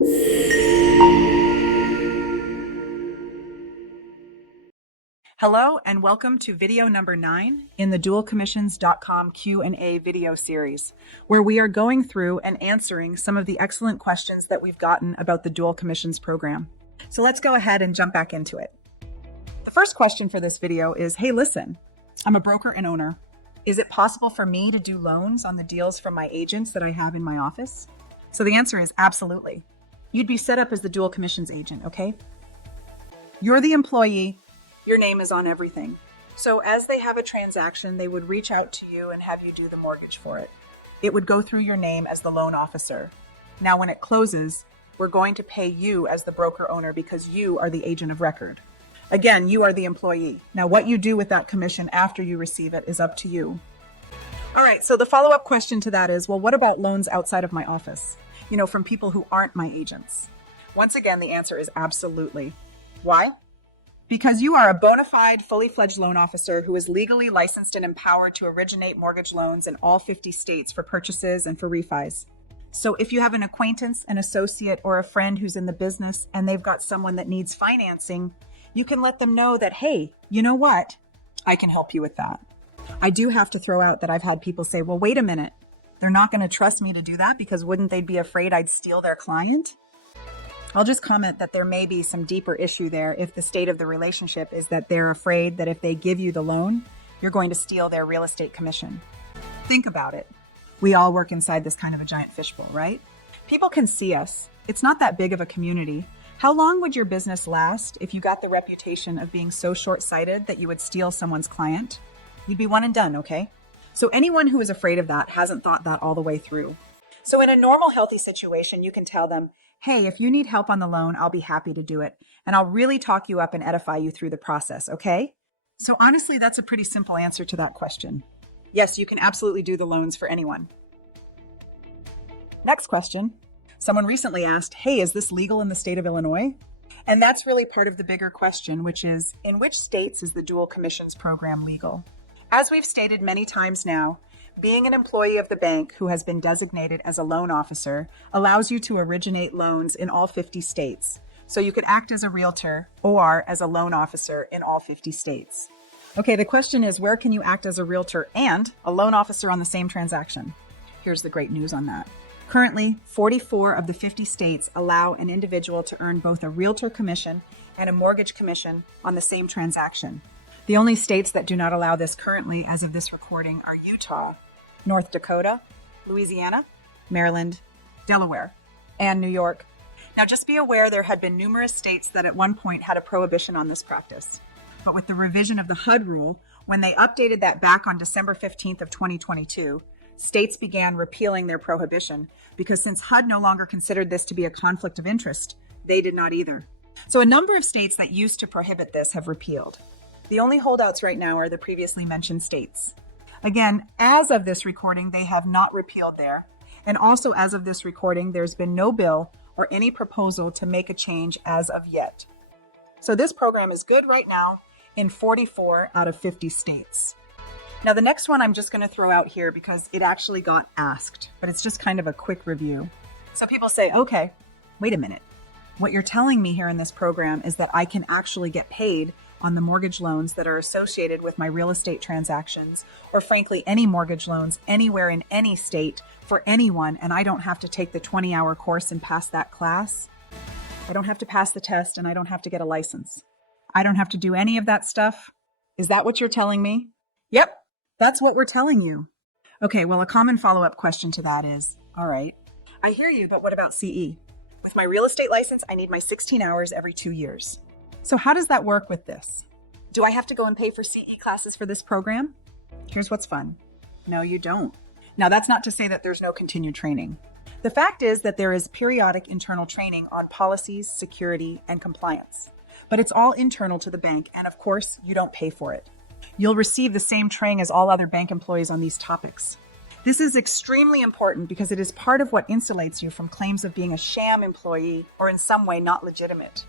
Hello and welcome to video number 9 in the dualcommissions.com Q&A video series, where we are going through and answering some of the excellent questions that we've gotten about the dual commissions program. So let's go ahead and jump back into it. The first question for this video is, hey, listen, I'm a broker and owner. Is it possible for me to do loans on the deals from my agents that I have in my office? So the answer is absolutely. You'd be set up as the dual commissions agent, okay? You're the employee. Your name is on everything. So as they have a transaction, they would reach out to you and have you do the mortgage for it. It would go through your name as the loan officer. Now, when it closes, we're going to pay you as the broker owner because you are the agent of record. Again, you are the employee. Now, what you do with that commission after you receive it is up to you. All right, so the follow-up question to that is, well, what about loans outside of my office? From people who aren't my agents? Once again, the answer is absolutely. Why? Because you are a bona fide, fully fledged loan officer who is legally licensed and empowered to originate mortgage loans in all 50 states for purchases and for refis. So if you have an acquaintance, an associate, or a friend who's in the business and they've got someone that needs financing, you can let them know that, hey, you know what? I can help you with that. I do have to throw out that I've had people say, well, wait a minute. They're not going to trust me to do that because wouldn't they be afraid I'd steal their client? I'll just comment that there may be some deeper issue there if the state of the relationship is that they're afraid that if they give you the loan, you're going to steal their real estate commission. Think about it. We all work inside this kind of a giant fishbowl, right? People can see us. It's not that big of a community. How long would your business last if you got the reputation of being so short-sighted that you would steal someone's client? You'd be one and done, okay? So anyone who is afraid of that hasn't thought that all the way through. So in a normal, healthy situation, you can tell them, hey, if you need help on the loan, I'll be happy to do it. And I'll really talk you up and edify you through the process, okay? So honestly, that's a pretty simple answer to that question. Yes, you can absolutely do the loans for anyone. Next question. Someone recently asked, hey, is this legal in the state of Illinois? And that's really part of the bigger question, which is, in which states is the dual commissions program legal? As we've stated many times now, being an employee of the bank who has been designated as a loan officer allows you to originate loans in all 50 states. So you could act as a realtor or as a loan officer in all 50 states. Okay, the question is, where can you act as a realtor and a loan officer on the same transaction? Here's the great news on that. Currently, 44 of the 50 states allow an individual to earn both a realtor commission and a mortgage commission on the same transaction. The only states that do not allow this currently as of this recording are Utah, North Dakota, Louisiana, Maryland, Delaware, and New York. Now just be aware there had been numerous states that at one point had a prohibition on this practice. But with the revision of the HUD rule, when they updated that back on December 15th of 2022, states began repealing their prohibition because since HUD no longer considered this to be a conflict of interest, they did not either. So a number of states that used to prohibit this have repealed. The only holdouts right now are the previously mentioned states. Again, as of this recording, they have not repealed there. And also as of this recording, there's been no bill or any proposal to make a change as of yet. So this program is good right now in 44 out of 50 states. Now the next one I'm just going to throw out here because it actually got asked, but it's just kind of a quick review. So people say, okay, wait a minute. What you're telling me here in this program is that I can actually get paid on the mortgage loans that are associated with my real estate transactions, or frankly, any mortgage loans anywhere in any state for anyone, and I don't have to take the 20-hour course and pass that class. I don't have to pass the test, and I don't have to get a license. I don't have to do any of that stuff. Is that what you're telling me? Yep, that's what we're telling you. Okay, well, a common follow-up question to that is, all right, I hear you, but what about CE? With my real estate license, I need my 16 hours every 2 years. So how does that work with this? Do I have to go and pay for CE classes for this program? Here's what's fun. No, you don't. Now, that's not to say that there's no continued training. The fact is that there is periodic internal training on policies, security, and compliance. But it's all internal to the bank, and of course, you don't pay for it. You'll receive the same training as all other bank employees on these topics. This is extremely important because it is part of what insulates you from claims of being a sham employee or in some way not legitimate.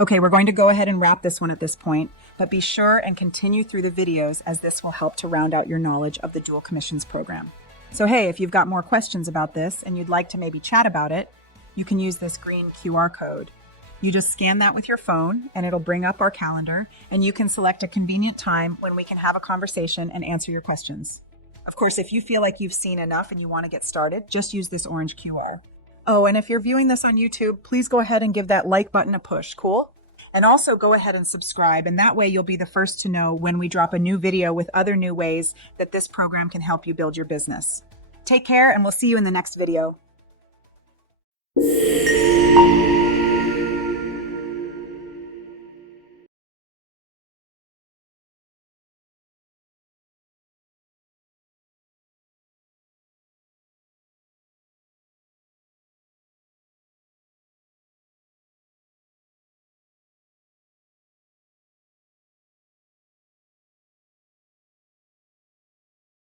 Okay, we're going to go ahead and wrap this one at this point, but be sure and continue through the videos as this will help to round out your knowledge of the dual commissions program. So hey, if you've got more questions about this and you'd like to maybe chat about it, you can use this green QR code. You just scan that with your phone and it'll bring up our calendar, and you can select a convenient time when we can have a conversation and answer your questions. Of course, if you feel like you've seen enough and you want to get started, just use this orange QR. Oh, and if you're viewing this on YouTube, please go ahead and give that like button a push, cool? And also go ahead and subscribe, and that way you'll be the first to know when we drop a new video with other new ways that this program can help you build your business. Take care, and we'll see you in the next video.